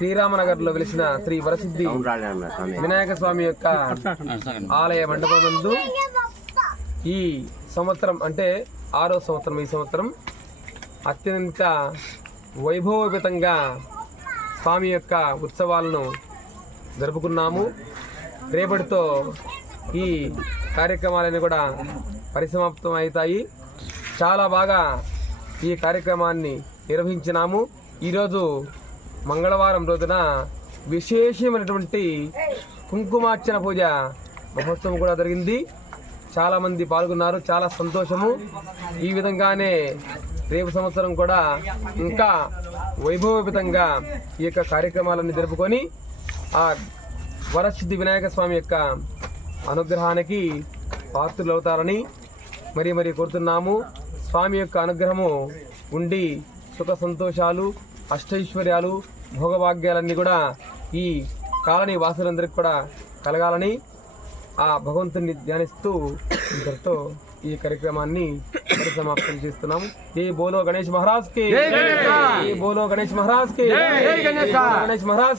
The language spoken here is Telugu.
శ్రీరామనగర్లో వెలిసిన శ్రీ వరసిద్ధి వినాయక స్వామి యొక్క ఆలయ మండపం నందు ఈ సంవత్సరం అంటే ఆరో సంవత్సరం ఈ సంవత్సరం అత్యంత వైభవోపేతంగా స్వామి యొక్క ఉత్సవాలను జరుపుకున్నాము. రేపటితో ఈ కార్యక్రమాలన్నీ కూడా పరిసమాప్తం అవుతాయి. చాలా బాగా ఈ కార్యక్రమాన్ని నిర్వహించినాము. ఈరోజు మంగళవారం రోజున విశేషమైనటువంటి కుంకుమార్చన పూజ మహోత్సవం కూడా జరిగింది. చాలామంది పాల్గొన్నారు చాలా సంతోషము. ఈ విధంగానే రేపు సంవత్సరం కూడా ఇంకా వైభవోపేతంగా ఈ యొక్క కార్యక్రమాలన్నీ జరుపుకొని ఆ వరసిద్ధి వినాయక స్వామి యొక్క అనుగ్రహానికి పాత్రులు అవుతారని మరి మరి కోరుతున్నాము. స్వామి యొక్క అనుగ్రహము ఉండి సుఖ సంతోషాలు అష్టైశ్వర్యాలు భోగభాగ్యాలన్నీ కూడా ఈ కాలనీ వాసులందరికీ కూడా కలగాలని ఆ భగవంతుని ధ్యానిస్తూ ఇంతటితో ఈ కార్యక్రమాన్ని సమాప్తం చేస్తున్నాము. ఏ బోలో గణేష్ మహారాజ్కి. ఏ బోలో గణేష్ మహారాజ్కి. గణేష్ మహారాజ్.